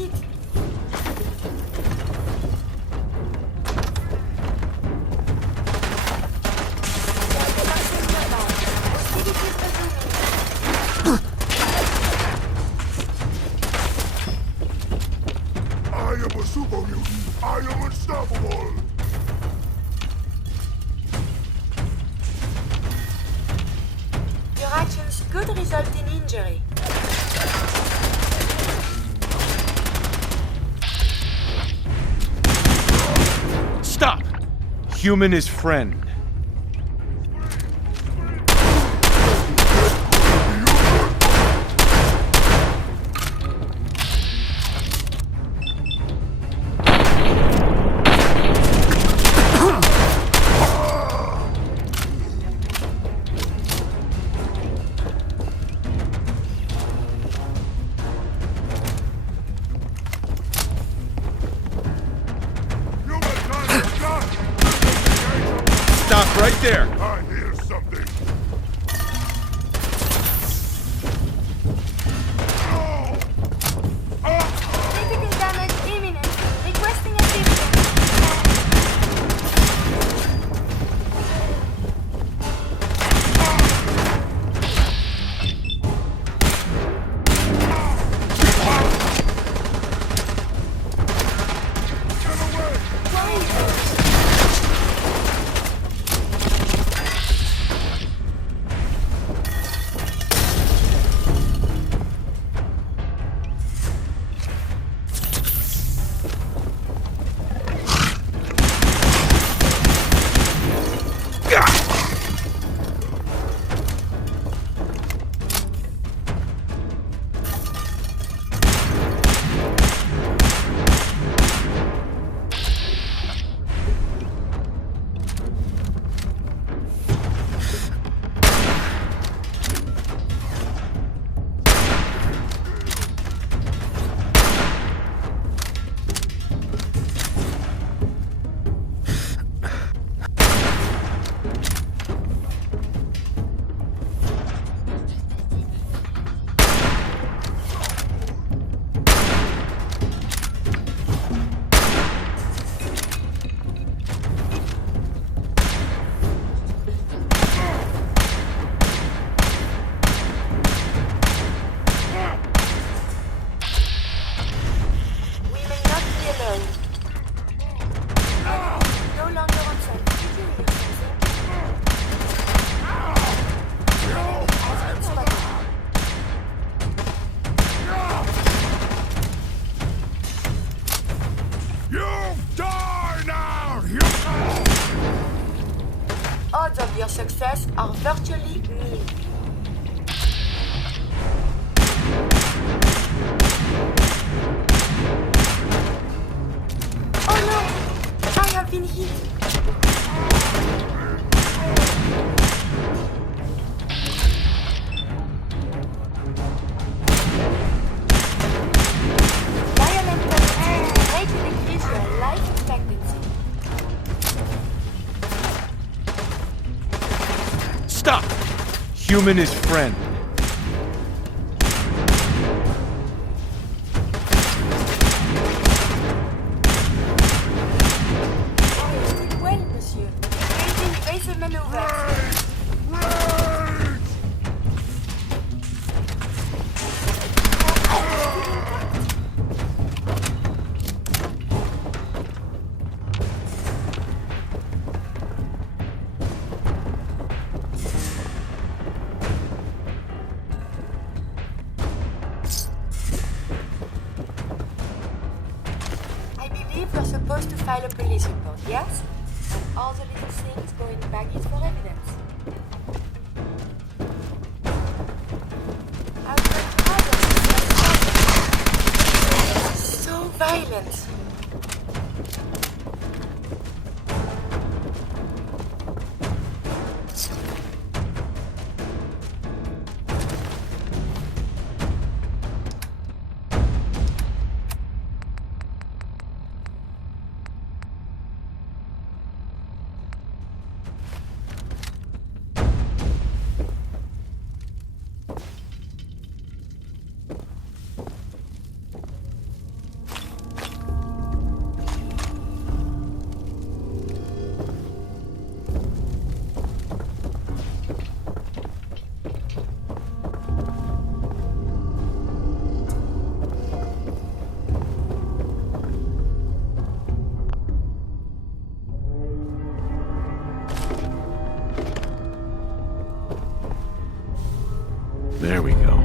hit. I am a super mutant. I am unstoppable. Your actions could result in injury. Stop! Human is friend. Stop right there! I hear something. Critical damage imminent. Requesting assistance. Odds of your success are virtually nil. Oh no! I have been hit. Violent damage greatly decrease your life expectancy. Stop! Human is friend. Well, monsieur. Creating evasive maneuvers. You're supposed to file a police report, yes? And all the little things go in baggage for evidence. I would rather this is so violent. There we go.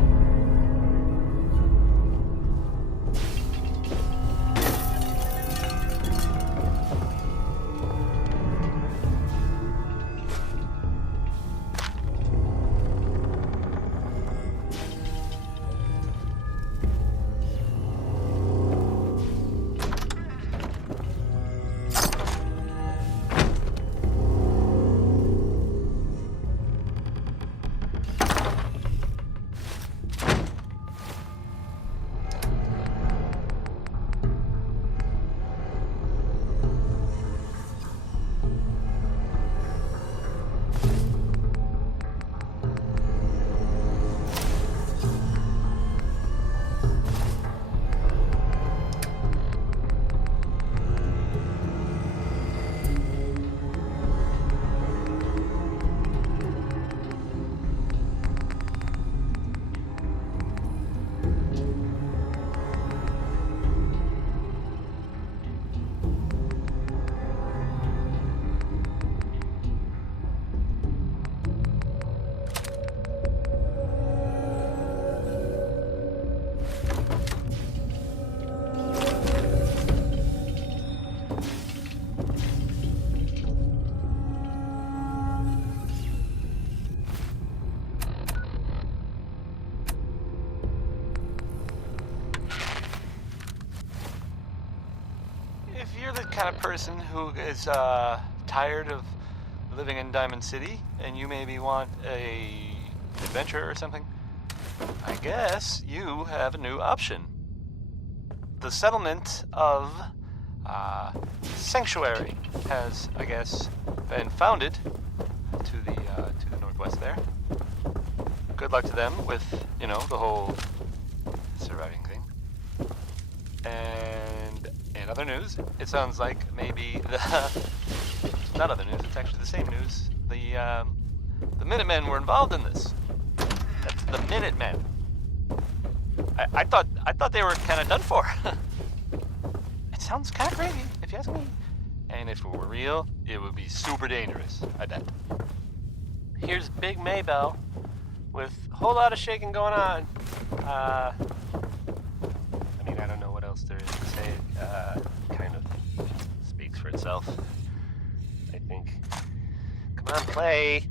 If you're the kind of person who is tired of living in Diamond City and you maybe want a adventure or something, I guess you have a new option. The settlement of Sanctuary has, I guess, been founded to the northwest there. Good luck to them with, you know, the whole surviving thing. And in other news, it sounds like maybe it's not other news, it's actually the same news. The Minutemen were involved in this. That's the Minutemen. I thought they were kind of done for. It sounds kind of crazy, if you ask me. And if it were real, it would be super dangerous, I bet. Here's Big Maybell with a whole lot of shaking going on. I mean, I don't know what else there is to say. It kind of speaks for itself, I think. Come on, play.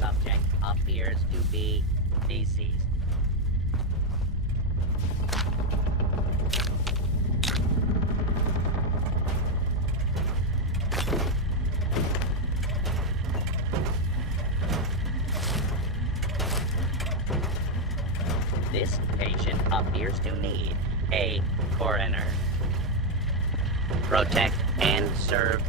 Subject appears to be deceased. This patient appears to need a coroner. Protect and serve.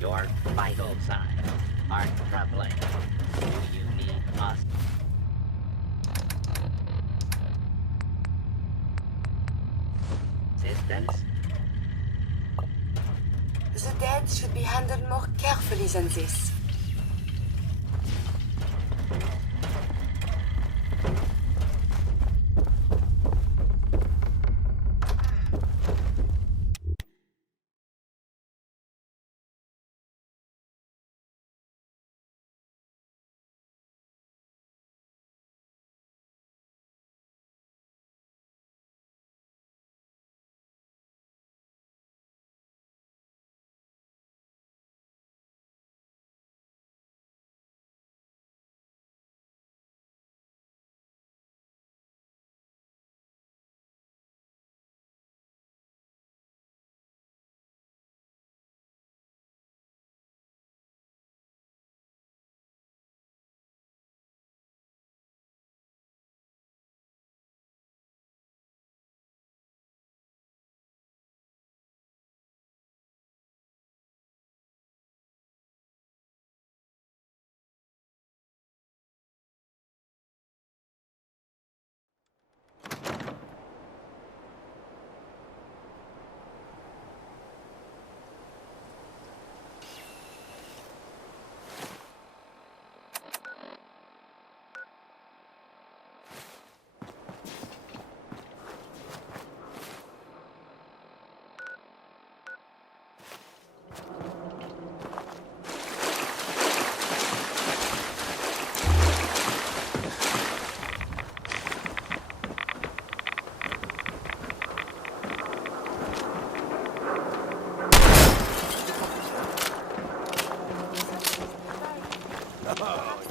Your vital signs are troubling. Do you need us? Assistance? The dead should be handled more carefully than this.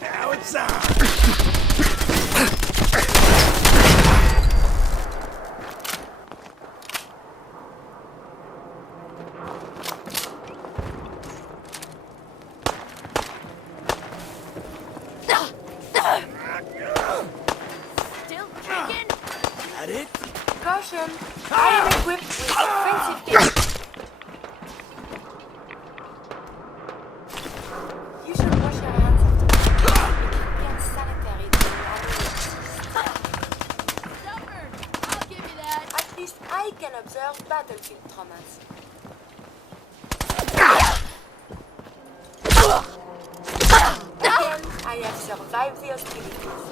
Now it's on. Still kicking? That it? Caution! I am equipped with offensive gear. You should wash your hands after. It can be unsanitary to allow Stubborn! I'll give you that. At least I can observe battlefield traumas. Again, I have survived the hostilities.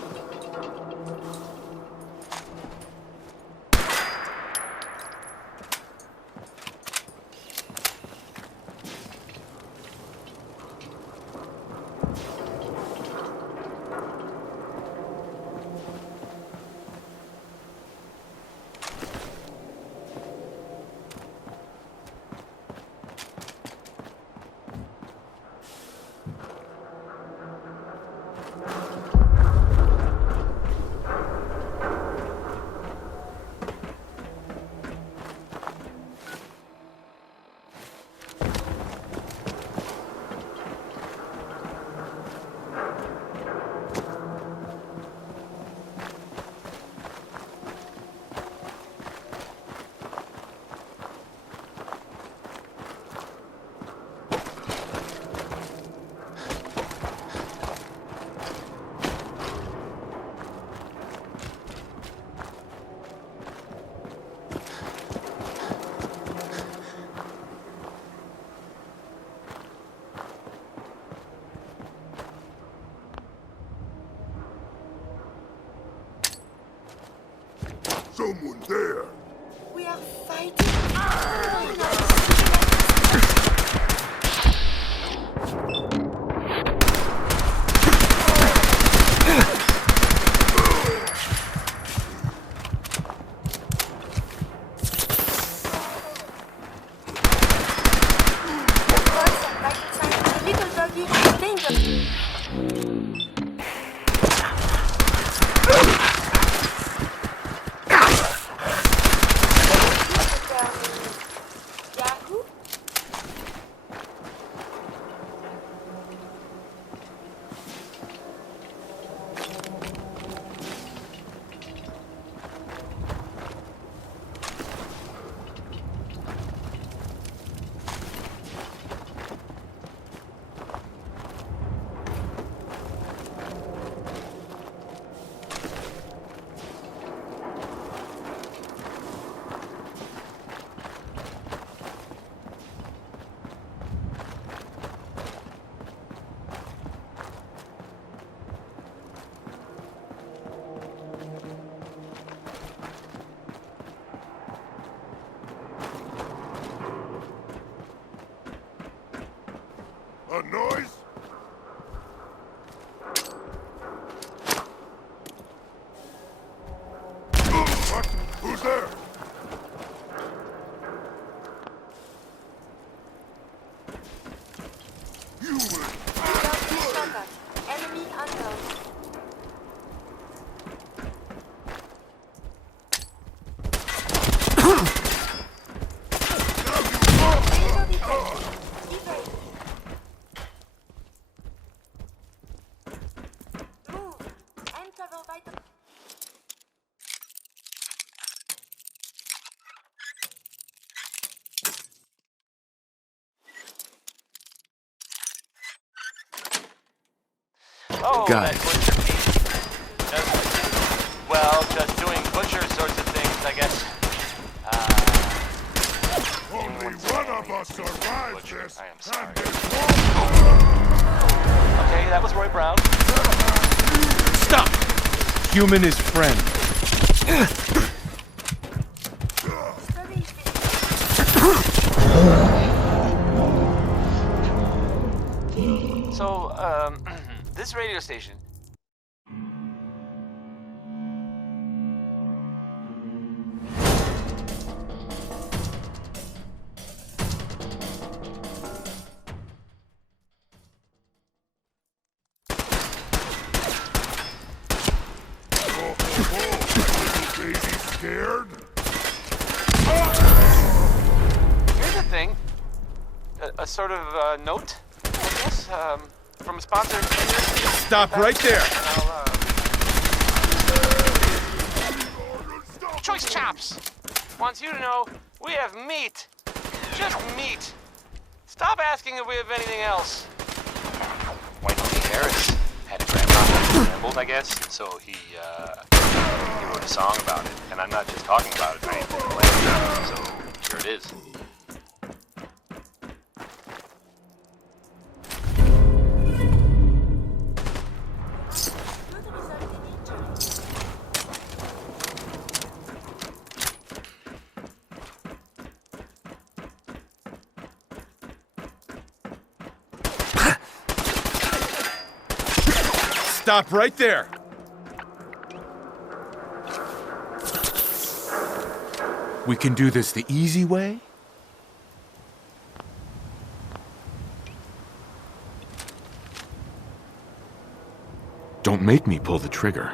Someone there. We are fighting. Little doggy is dangerous. A noise? What? Who's there? Human! Without contact. Enemy unknown. Laser detected. Evade. Move. And cover vital. Oh, Got that it. butcher piece. Well, just doing butcher sorts of things, I guess. Only one of us survived Butcher, this. I am sorry. And this won't- Okay, that was Roy Brown. Stop! Human is friend. Scrubbing So, this radio station. Baby scared? Here's the thing. A sort of note, I guess, from a sponsor. Stop right there. Choice Chops wants you to know we have meat. Just meat. Stop asking if we have anything else. White Tony Harris had a grandma who rambled, I guess, so he wrote a song about it. And I'm not just talking about it, right? So here it is. Good result in injury. Stop right there. We can do this the easy way. Don't make me pull the trigger.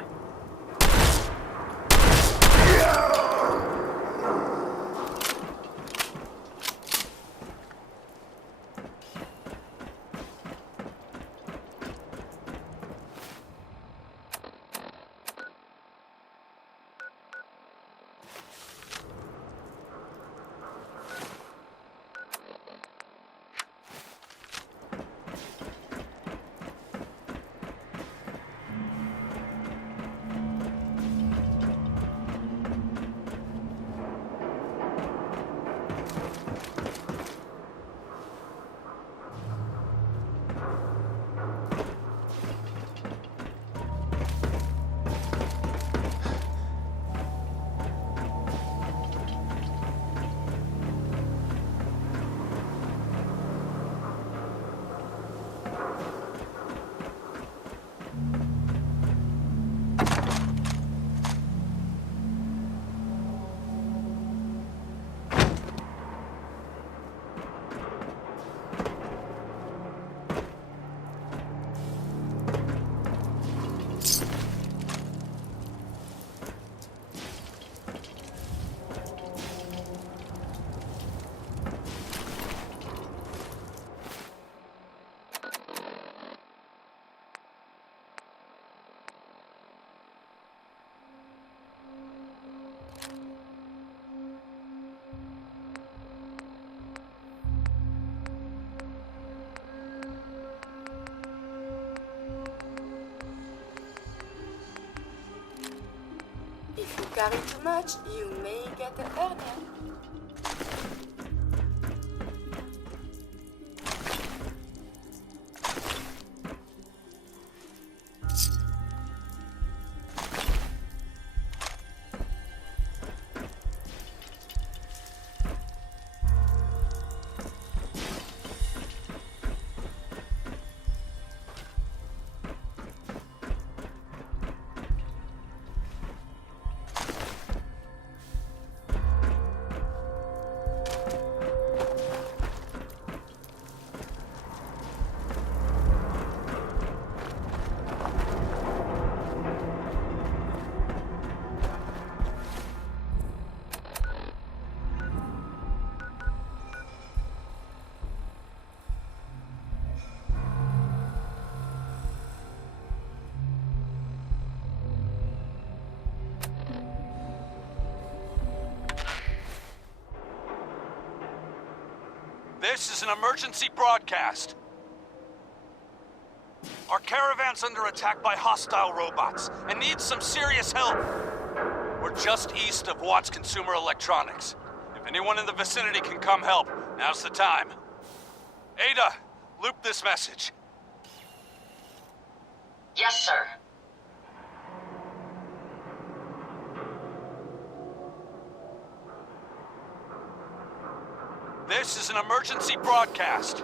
If you carry too much, you may get a hernia. This is an emergency broadcast. Our caravan's under attack by hostile robots and needs some serious help. We're just east of Watts Consumer Electronics. If anyone in the vicinity can come help, now's the time. Ada, loop this message. Yes, sir. This is an emergency broadcast.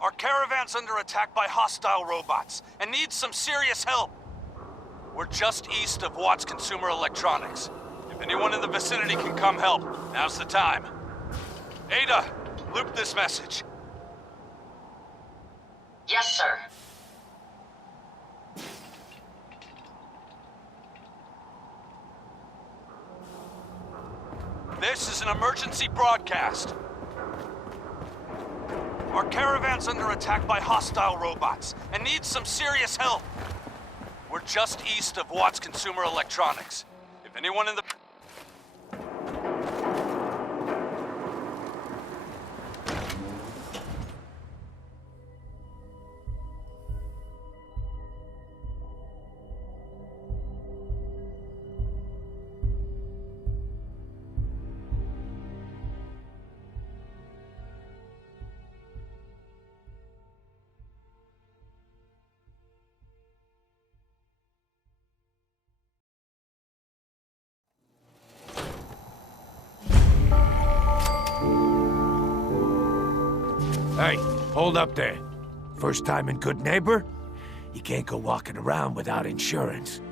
Our caravan's under attack by hostile robots and needs some serious help. We're just east of Watts Consumer Electronics. If anyone in the vicinity can come help, now's the time. Ada, loop this message. Yes, sir. This is an emergency broadcast. Our caravan's under attack by hostile robots and needs some serious help. We're just east of Watts Consumer Electronics. If anyone in the... Hey, hold up there. First time in Good Neighbor? You can't go walking around without insurance.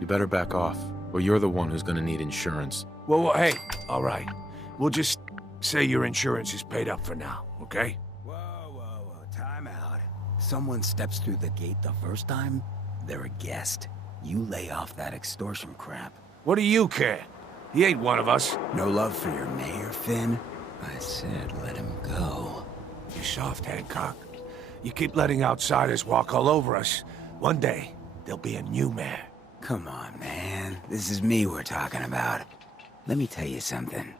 You better back off, or you're the one who's gonna need insurance. Well, hey, all right. We'll just say your insurance is paid up for now, okay? Whoa, time out. Someone steps through the gate the first time, they're a guest. You lay off that extortion crap. What do you care? He ain't one of us. No love for your mayor, Finn? I said let him go. You soft, Hancock. You keep letting outsiders walk all over us. One day, there'll be a new mayor. Come on, man. This is me we're talking about. Let me tell you something.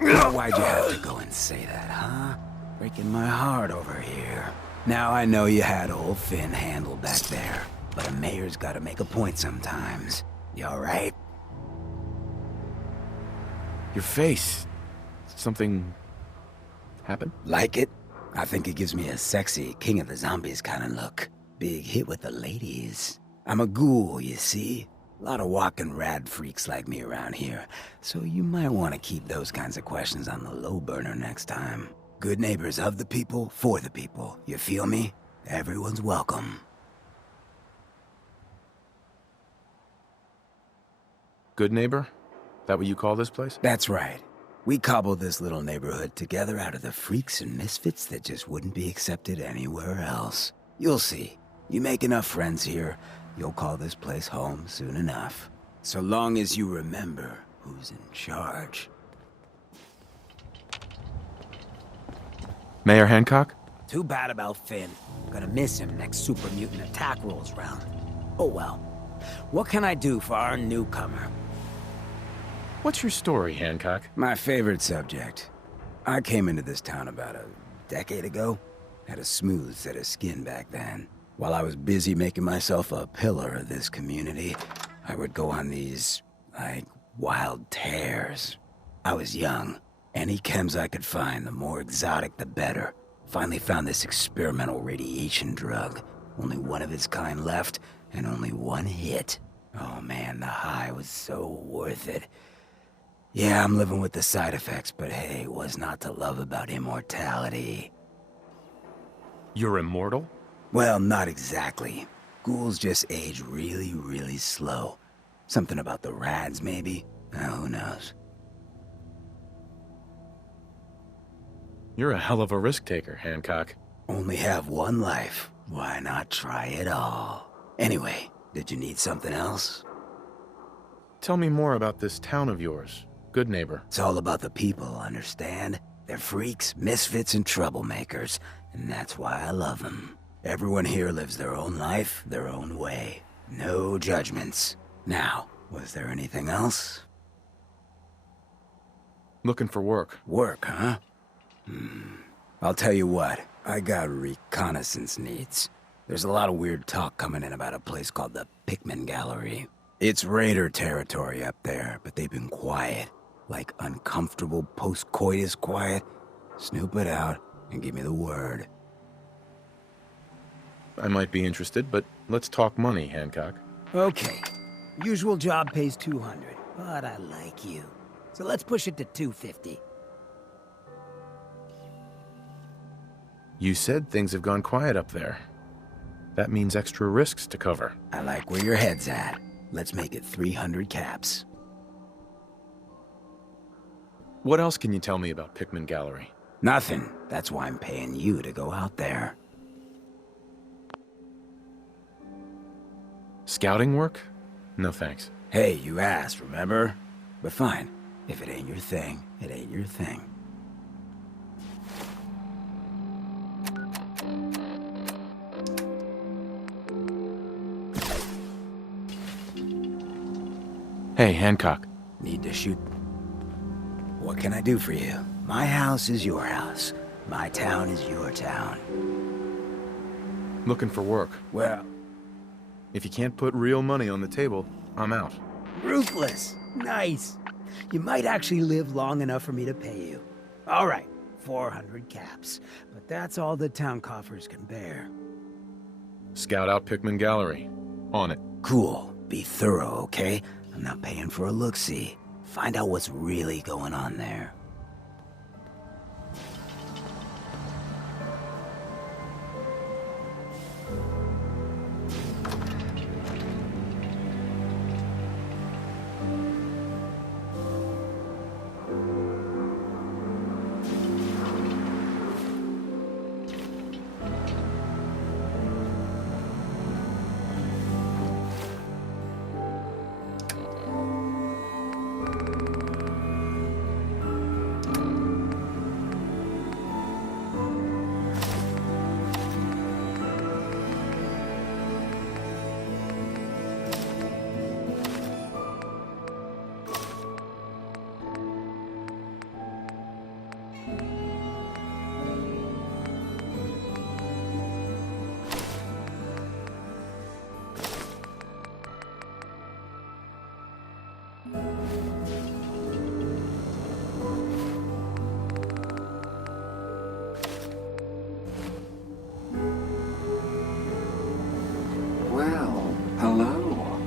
Why'd you have to go and say that, huh? Breaking my heart over here. Now I know you had old Finn handled back there, but a mayor's gotta make a point sometimes. You alright? Your face. Something... happened? Like it? I think it gives me a sexy King of the Zombies kind of look. Big hit with the ladies. I'm a ghoul, you see? A lot of walking rad freaks like me around here, so you might want to keep those kinds of questions on the low burner next time. Good neighbors of the people, for the people. You feel me? Everyone's welcome. Good neighbor? That what you call this place? That's right. We cobbled this little neighborhood together out of the freaks and misfits that just wouldn't be accepted anywhere else. You'll see. You make enough friends here, you'll call this place home soon enough. So long as you remember who's in charge. Mayor Hancock? Too bad about Finn. Gonna miss him next super mutant attack rolls round. Oh well. What can I do for our newcomer? What's your story, Hancock? My favorite subject. I came into this town about a decade ago. Had a smooth set of skin back then. While I was busy making myself a pillar of this community, I would go on these, wild tears. I was young. Any chems I could find, the more exotic the better. Finally found this experimental radiation drug. Only one of its kind left, and only one hit. Oh man, the high was so worth it. Yeah, I'm living with the side effects, but hey, what's not to love about immortality? You're immortal? Well, not exactly. Ghouls just age really, really slow. Something about the rads, maybe? Who knows? You're a hell of a risk taker, Hancock. Only have one life. Why not try it all? Anyway, did you need something else? Tell me more about this town of yours. Good neighbor. It's all about the people, understand? They're freaks, misfits, and troublemakers, and that's why I love them. Everyone here lives their own life, their own way. No judgments. Now, Was there anything else? Looking for work. Work, huh? I'll tell you what, I got reconnaissance needs. There's a lot of weird talk coming in about a place called the Pikmin Gallery. It's raider territory up there, but they've been quiet. Like uncomfortable post-coitus quiet. Snoop it out and give me the word. I might be interested, but let's talk money, Hancock. Okay. Usual job pays 200, but I like you. So let's push it to 250. You said things have gone quiet up there. That means extra risks to cover. I like where your head's at. Let's make it 300 caps. What else can you tell me about Pikmin Gallery? Nothing. That's why I'm paying you to go out there. Scouting work? No thanks. Hey, you asked, remember? But fine. If it ain't your thing, it ain't your thing. Hey, Hancock. Need to shoot? What can I do for you? My house is your house. My town is your town. Looking for work. Well, If you can't put real money on the table, I'm out. ruthless. Nice. You might actually live long enough for me to pay you. All right, 400 caps. But that's all the town coffers can bear. Scout out Pikmin Gallery. On it. Cool. Be thorough, okay? I'm not paying for a look-see. Find out what's really going on there. Well, hello.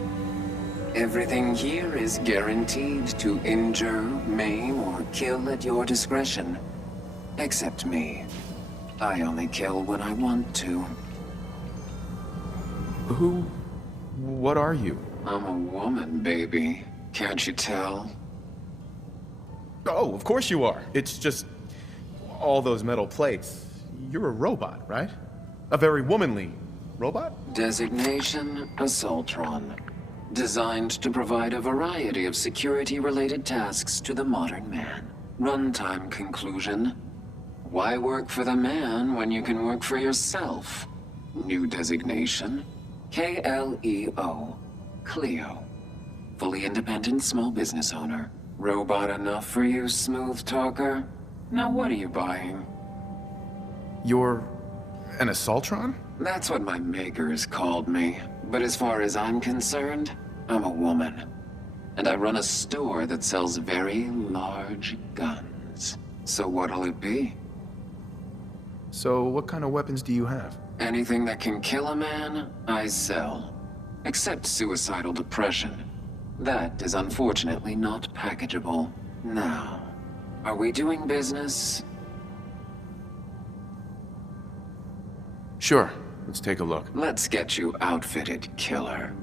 Everything here is guaranteed to injure, maim, or kill at your discretion. Except me. I only kill when I want to. What are you? I'm a woman, baby. Can't you tell? Oh, of course you are. It's just all those metal plates. You're a robot, right? A very womanly robot? Designation, Assaultron. Designed to provide a variety of security-related tasks to the modern man. Runtime conclusion. Why work for the man when you can work for yourself? New designation. KLEO. Cleo. Fully independent small business owner. Robot enough for you, smooth talker? Now what are you buying? You're an Assaultron? That's what my makers called me. But as far as I'm concerned, I'm a woman. And I run a store that sells very large guns. So what'll it be? So what kind of weapons do you have? Anything that can kill a man, I sell. Except suicidal depression. That is unfortunately not packageable. Now, are we doing business? Sure. Let's take a look. Let's get you outfitted, killer.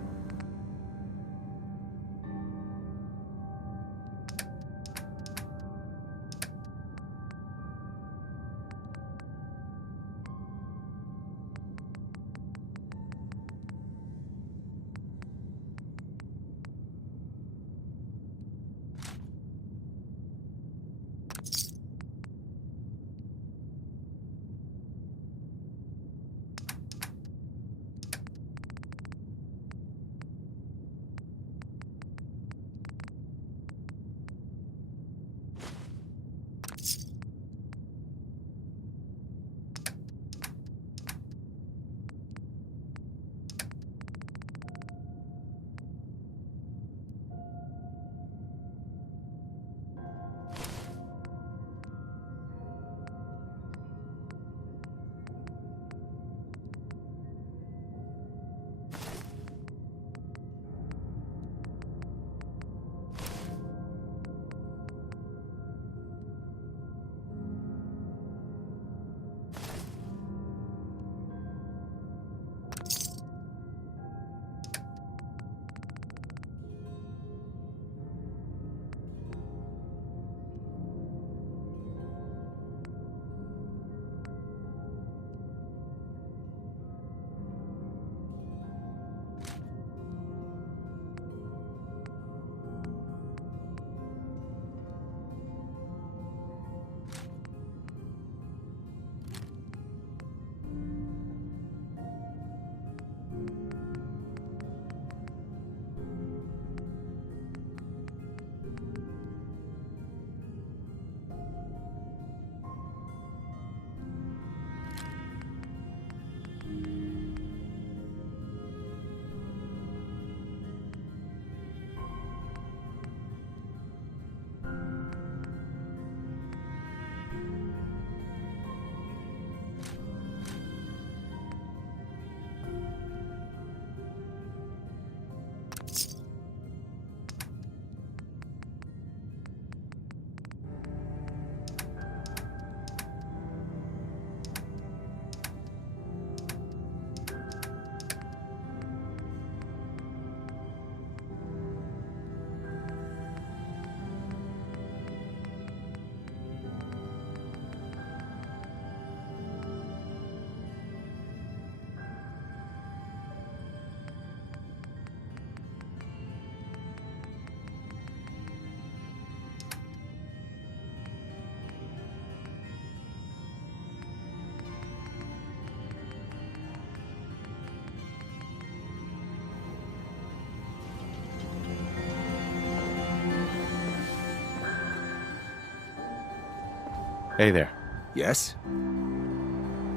Hey there. Yes?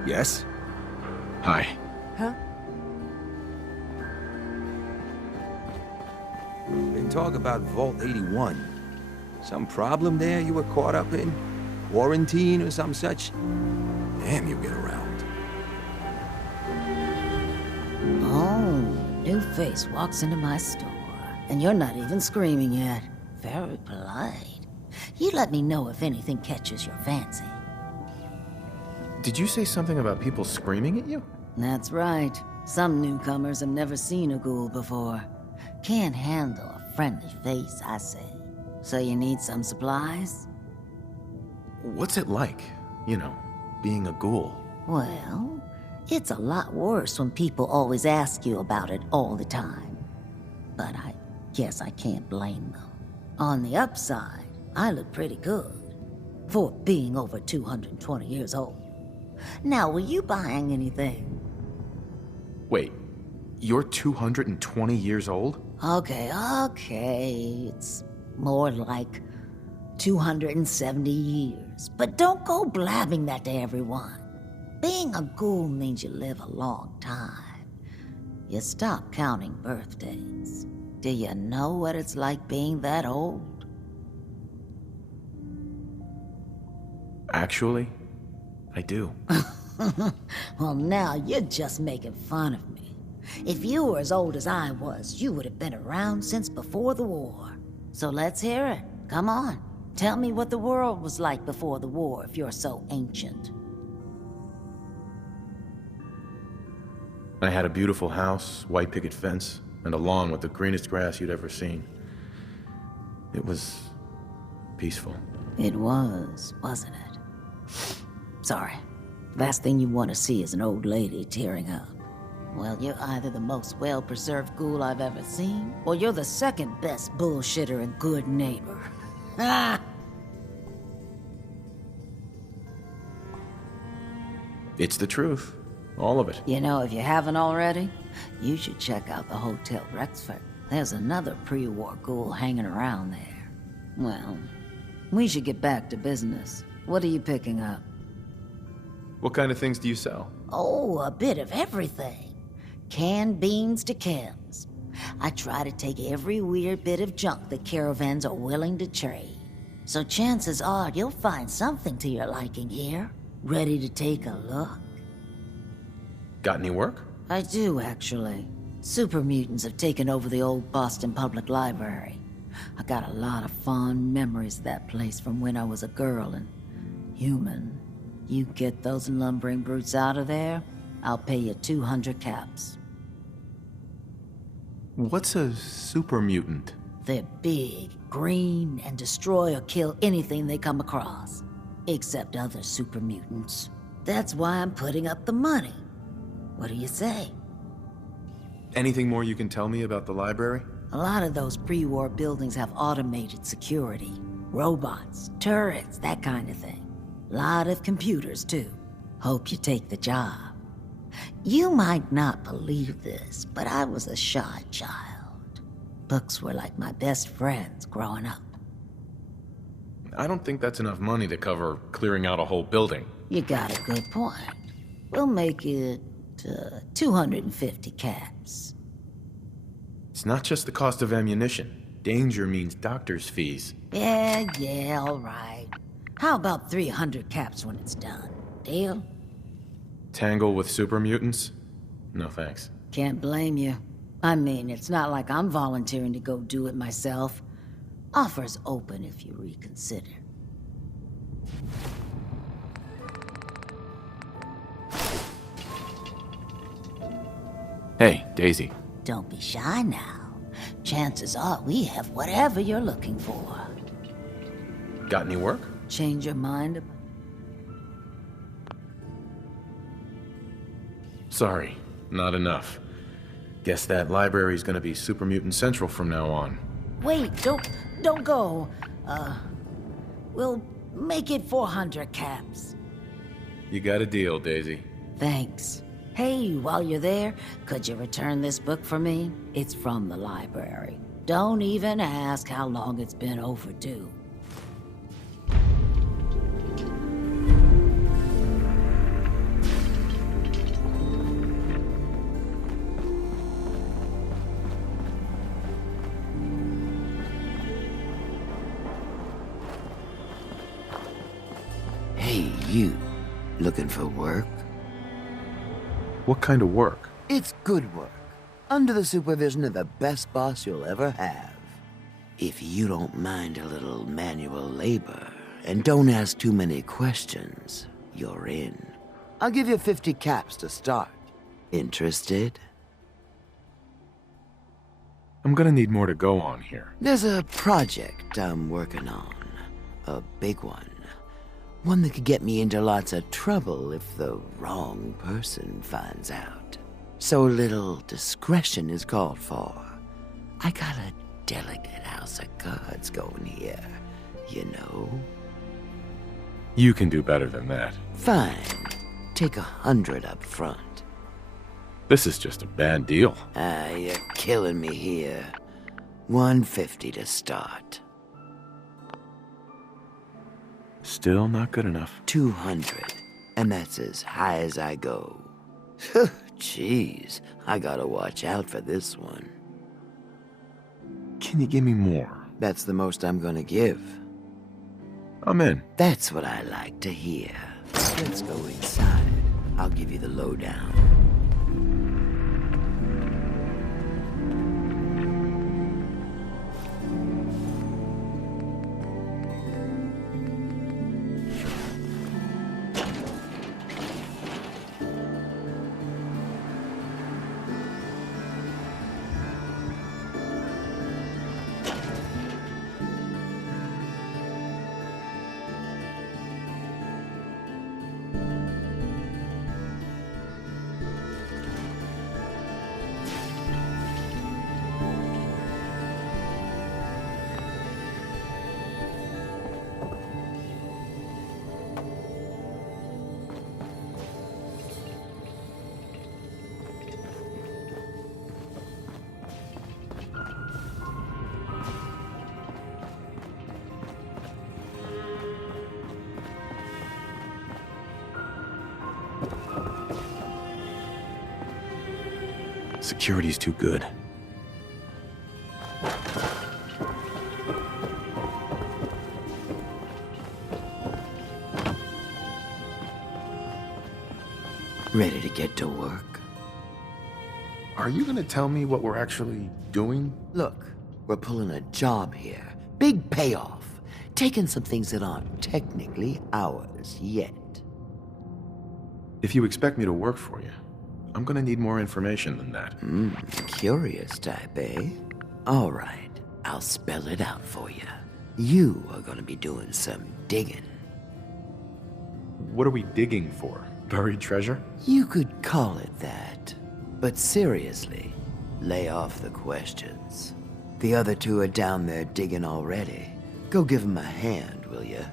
Yes? Hi. Huh? Been talk about Vault 81. Some problem there you were caught up in? Quarantine or some such? Damn, you get around. Oh, new face walks into my store. And you're not even screaming yet. Very polite. You let me know if anything catches your fancy. Did you say something about people screaming at you? That's right. Some newcomers have never seen a ghoul before. Can't handle a friendly face, I say. So you need some supplies? What's it like, you know, being a ghoul? Well, it's a lot worse when people always ask you about it all the time. But I guess I can't blame them. On the upside, I look pretty good for being over 220 years old. Now, were you buying anything? Wait, you're 220 years old? Okay. It's more like 270 years. But don't go blabbing that to everyone. Being a ghoul means you live a long time. You stop counting birthdays. Do you know what it's like being that old? Actually, I do. Well, now you're just making fun of me. If you were as old as I was, you would have been around since before the war. So let's hear it. Come on. Tell me what the world was like before the war if you're so ancient. I had a beautiful house, white picket fence, and a lawn with the greenest grass you'd ever seen. It was peaceful. It was, wasn't it? Sorry. Last thing you want to see is an old lady tearing up. Well, you're either the most well-preserved ghoul I've ever seen, or you're the second best bullshitter and good neighbor. Ah! It's the truth. All of it. You know, if you haven't already, you should check out the Hotel Rexford. There's another pre-war ghoul hanging around there. Well, we should get back to business. What are you picking up? What kind of things do you sell? Oh, a bit of everything. Canned beans to chems. I try to take every weird bit of junk that caravans are willing to trade. So chances are you'll find something to your liking here. Ready to take a look? Got any work? I do, actually. Super mutants have taken over the old Boston Public Library. I got a lot of fond memories of that place from when I was a girl and human. You get those lumbering brutes out of there, I'll pay you 200 caps. What's a super mutant? They're big, green, and destroy or kill anything they come across. Except other super mutants. That's why I'm putting up the money. What do you say? Anything more you can tell me about the library? A lot of those pre-war buildings have automated security. Robots, turrets, that kind of thing. Lot of computers, too. Hope you take the job. You might not believe this, but I was a shy child. Books were like my best friends growing up. I don't think that's enough money to cover clearing out a whole building. You got a good point. We'll make it 250 caps. It's not just the cost of ammunition. Danger means doctor's fees. Yeah, all right. How about 300 caps when it's done? Deal? Tangle with super mutants? No thanks. Can't blame you. I mean, it's not like I'm volunteering to go do it myself. Offers open if you reconsider. Hey, Daisy. Don't be shy now. Chances are we have whatever you're looking for. Got any work? Change your mind? Sorry, not enough. Guess that library's gonna be Super Mutant Central from now on. Wait, don't go. We'll make it 400 caps. You got a deal, Daisy. Thanks. Hey, while you're there, could you return this book for me? It's from the library. Don't even ask how long it's been overdue. you looking for work? What kind of work? It's good work, under the supervision of the best boss you'll ever have. If you don't mind a little manual labor, and don't ask too many questions, you're in. I'll give you 50 caps to start. Interested? I'm gonna need more to go on here. There's a project I'm working on. A big one. One that could get me into lots of trouble if the wrong person finds out. So little discretion is called for. I got a delicate house of cards going here, you know? You can do better than that. Fine. Take 100 up front. This is just a bad deal. You're killing me here. 150 to start. Still not good enough. 200. And that's as high as I go. Jeez, I gotta watch out for this one. Can you give me more? That's the most I'm gonna give. I'm in. That's what I like to hear. Let's go inside. I'll give you the lowdown. Security's too good. Ready to get to work? Are you gonna tell me what we're actually doing? Look, we're pulling a job here. Big payoff. Taking some things that aren't technically ours yet. If you expect me to work for you, I'm gonna need more information than that. Curious type, eh? All right, I'll spell it out for you. You are gonna be doing some digging. What are we digging for? Buried treasure? You could call it that. But seriously, lay off the questions. The other two are down there digging already. Go give them a hand, will you?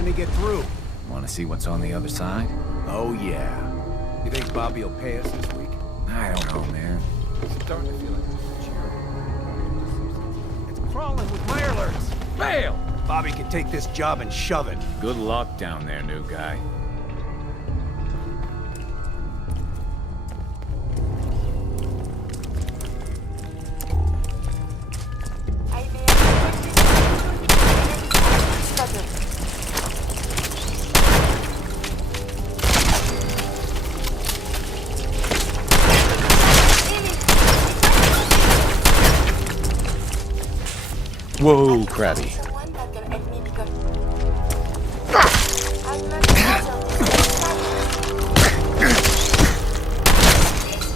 To get through. Want to see what's on the other side? Oh, yeah. You think Bobby will pay us this week? I don't know, man. It's starting to feel like it's cheering. It's crawling with my alerts. Fail! Bobby can take this job and shove it. Good luck down there, new guy. Whoa, Krabby.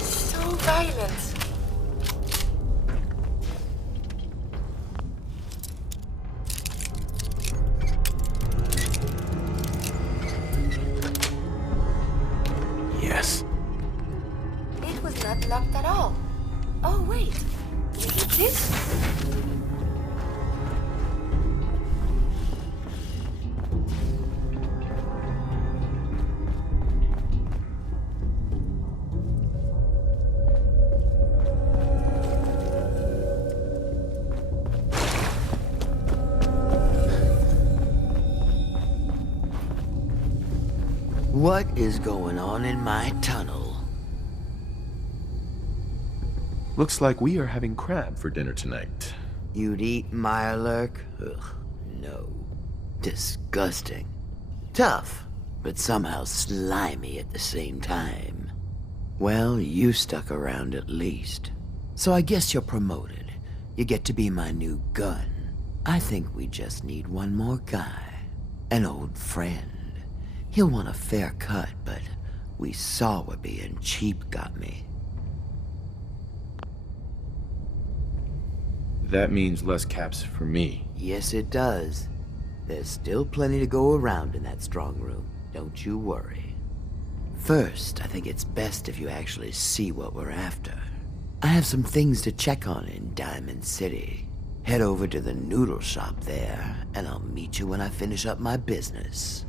So violent. What is going on in my tunnel? Looks like we are having crab for dinner tonight. You'd eat Mirelurk? Ugh, no. Disgusting. Tough, but somehow slimy at the same time. Well, you stuck around at least. So I guess you're promoted. You get to be my new gun. I think we just need one more guy. An old friend. He'll want a fair cut, but we saw what being cheap got me. That means less caps for me. Yes, it does. There's still plenty to go around in that strong room. Don't you worry. First, I think it's best if you actually see what we're after. I have some things to check on in Diamond City. Head over to the noodle shop there, and I'll meet you when I finish up my business.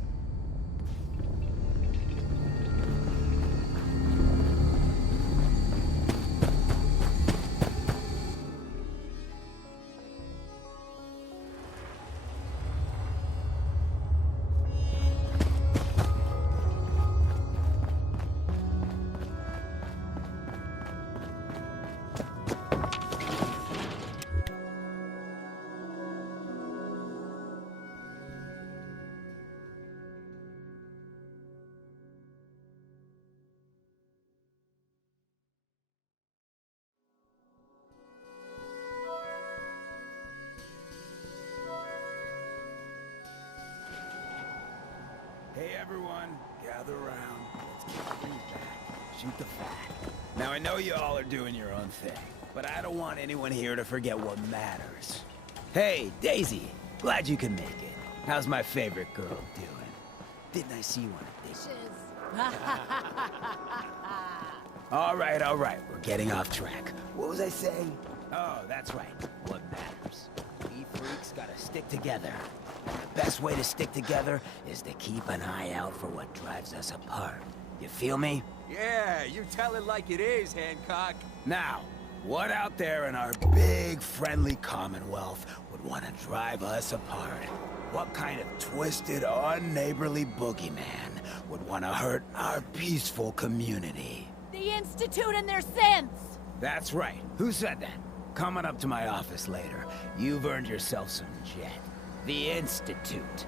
Hey everyone, gather around. Let's get the groove back. Shoot the fat. Now I know you all are doing your own thing, but I don't want anyone here to forget what matters. Hey, Daisy, glad you can make it. How's my favorite girl doing? Didn't I see you on a date? All right, we're getting off track. What was I saying? Oh, that's right, what matters. We freaks gotta stick together. The best way to stick together is to keep an eye out for what drives us apart. You feel me? Yeah, you tell it like it is, Hancock. Now, what out there in our big, friendly Commonwealth would want to drive us apart? What kind of twisted, unneighborly boogeyman would want to hurt our peaceful community? The Institute and their sins! That's right. Who said that? Coming up to my office later, you've earned yourself some jet. The Institute.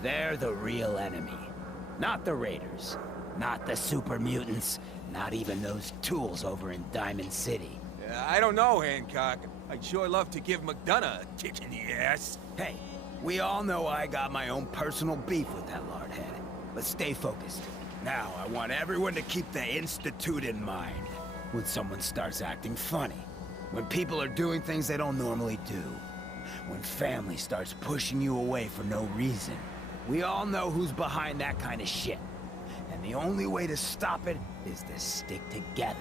They're the real enemy. Not the Raiders. Not the super mutants. Not even those tools over in Diamond City. I don't know, Hancock. I'd sure love to give McDonough a kick in the ass. Hey, we all know I got my own personal beef with that lardhead. But stay focused. Now, I want everyone to keep the Institute in mind. When someone starts acting funny. When people are doing things they don't normally do. When family starts pushing you away for no reason. We all know who's behind that kind of shit. And the only way to stop it is to stick together.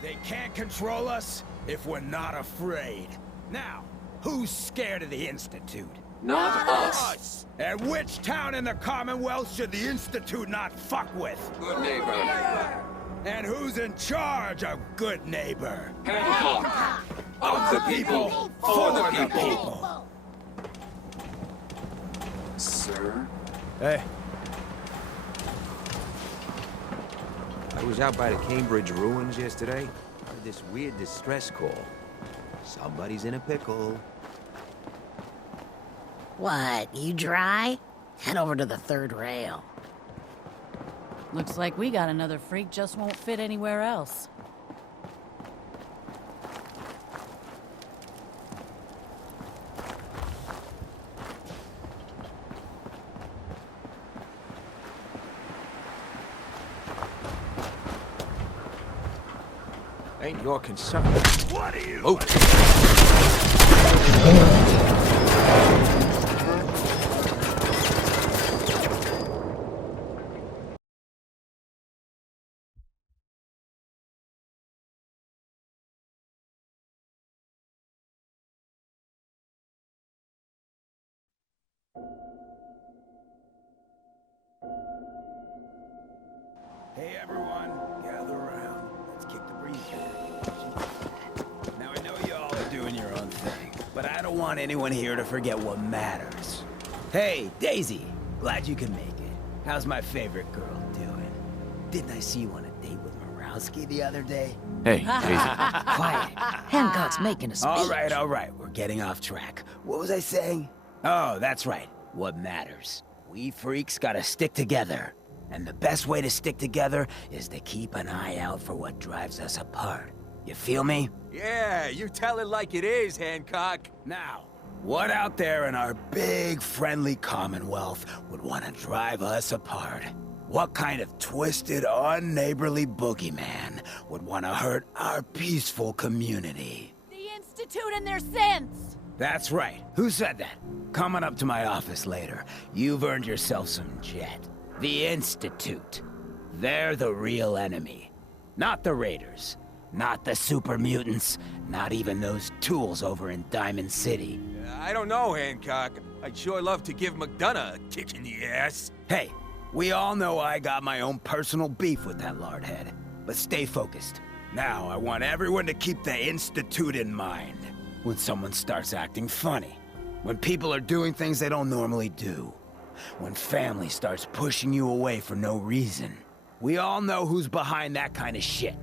They can't control us if we're not afraid. Now, who's scared of the Institute? Not us. And which town in the Commonwealth should the Institute not fuck with? Good neighbor. And who's in charge of good neighbor? Hancock. Of the people, for the people. Sir? Hey. I was out by the Cambridge ruins yesterday. Heard this weird distress call. Somebody's in a pickle. What, you dry? Head over to the third rail. Looks like we got another freak just won't fit anywhere else. Ain't your concern. What are you? Oh. Hey everyone, gather around. Let's kick the breeze back. Now I know you all are doing your own thing, but I don't want anyone here to forget what matters. Hey, Daisy, glad you can make it. How's my favorite girl doing? Didn't I see you on a date with Morowski the other day? Hey, Quiet. Hancock's making a speech. All right. We're getting off track. What was I saying? Oh, that's right. What matters. We freaks gotta stick together. And the best way to stick together is to keep an eye out for what drives us apart. You feel me? Yeah, you tell it like it is, Hancock. Now, what out there in our big, friendly Commonwealth would want to drive us apart? What kind of twisted, unneighborly boogeyman would want to hurt our peaceful community? The Institute and their sins! That's right. Who said that? Coming up to my office later. You've earned yourself some jet. The Institute. They're the real enemy. Not the Raiders. Not the super mutants. Not even those tools over in Diamond City. I don't know, Hancock. I'd sure love to give McDonough a kick in the ass. Hey, we all know I got my own personal beef with that lardhead. But stay focused. Now, I want everyone to keep the Institute in mind. When someone starts acting funny. When people are doing things they don't normally do. When family starts pushing you away for no reason. We all know who's behind that kind of shit.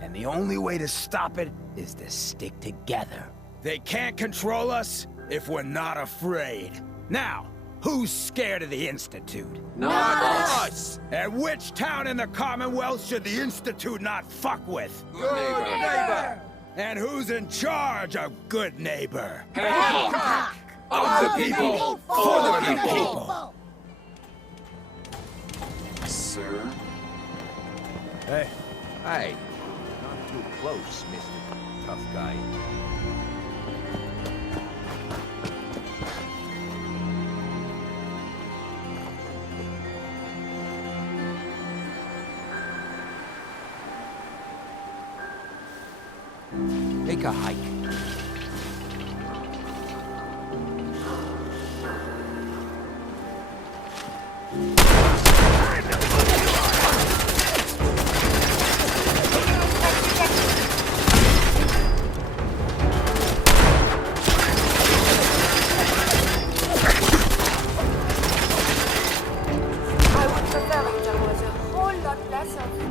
And the only way to stop it is to stick together. They can't control us if we're not afraid. Now, who's scared of the Institute? Not us! And which town in the Commonwealth should the Institute not fuck with? Good neighbor. And who's in charge of good neighbor? Hancock! Of the people, for the people! Sir? Hey. Hey. Not too close, Mr. Tough Guy. Take a hike. I would prefer if there was a whole lot less of that.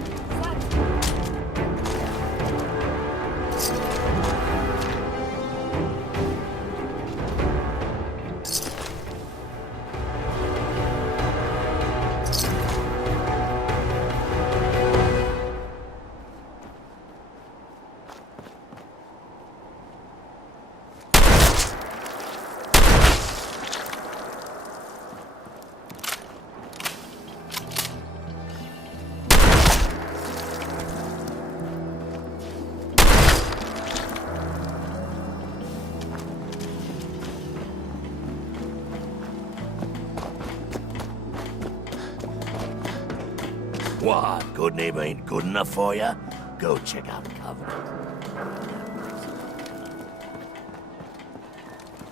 What? Good neighbor ain't good enough for you? Go check out Covenant.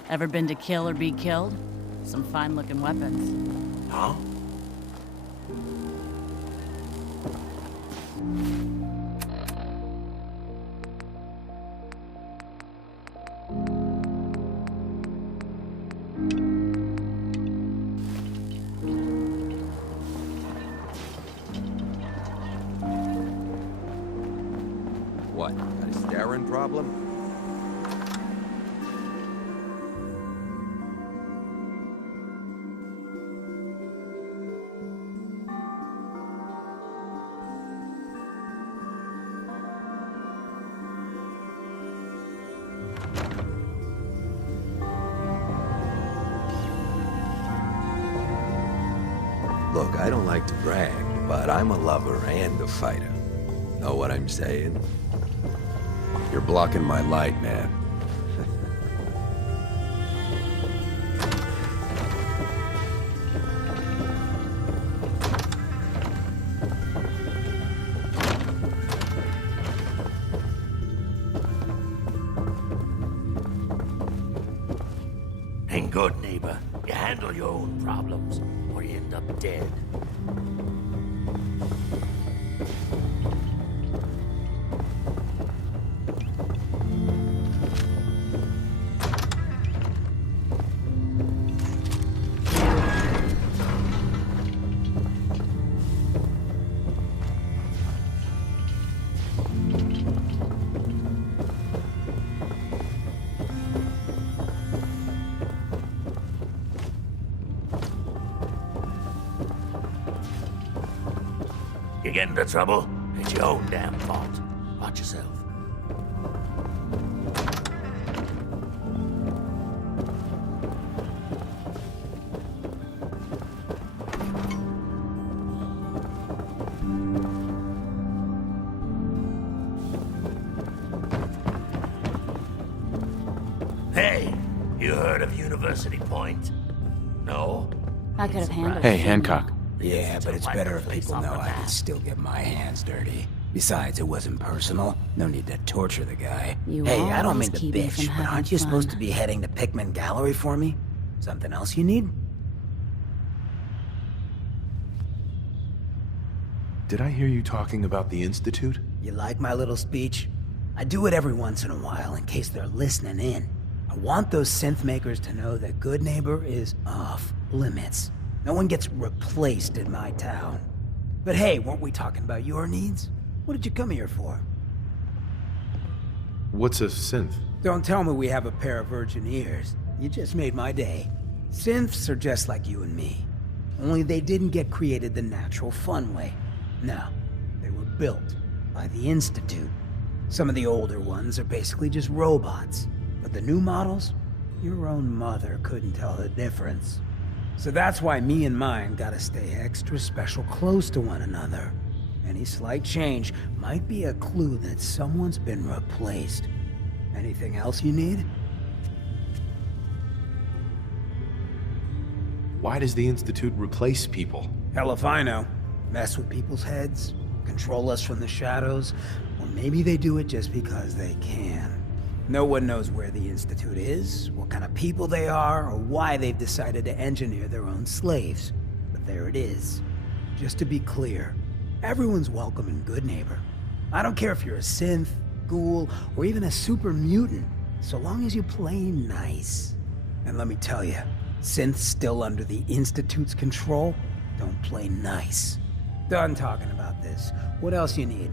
Ever been to kill or be killed? Some fine-looking weapons. Huh? What? Got a staring problem? Look, I don't like to brag, but I'm a lover and a fighter. Know what I'm saying? You're blocking my light, man. Ain't good, neighbor. You handle your own problems, or you end up dead. You get into trouble, it's your own damn fault. Watch yourself. Hey, you heard of University Point? No? I could have handled Hey, it. Hancock. Yeah, but it's better if people know I can still get my hands dirty. Besides, it wasn't personal. No need to torture the guy. You Hey, I don't always mean to keep me from bitch, but having aren't you supposed to fun. be heading to Pickman Gallery for me? Something else you need? Did I hear you talking about the Institute? You like my little speech? I do it every once in a while in case they're listening in. I want those synth makers to know that Good Neighbor is off limits. No one gets replaced in my town. But hey, weren't we talking about your needs? What did you come here for? What's a synth? Don't tell me we have a pair of virgin ears. You just made my day. Synths are just like you and me. Only they didn't get created the natural fun way. No, they were built by the Institute. Some of the older ones are basically just robots. But the new models, your own mother couldn't tell the difference. So that's why me and mine gotta stay extra special close to one another. Any slight change might be a clue that someone's been replaced. Anything else you need? Why does the Institute replace people? Hell if I know. Mess with people's heads, control us from the shadows, or maybe they do it just because they can. No one knows where the Institute is, what kind of people they are, or why they've decided to engineer their own slaves. But there it is. Just to be clear, everyone's welcome in Good Neighbor. I don't care if you're a synth, ghoul, or even a super mutant, so long as you play nice. And let me tell you, synths still under the Institute's control don't play nice. Done talking about this. What else you need?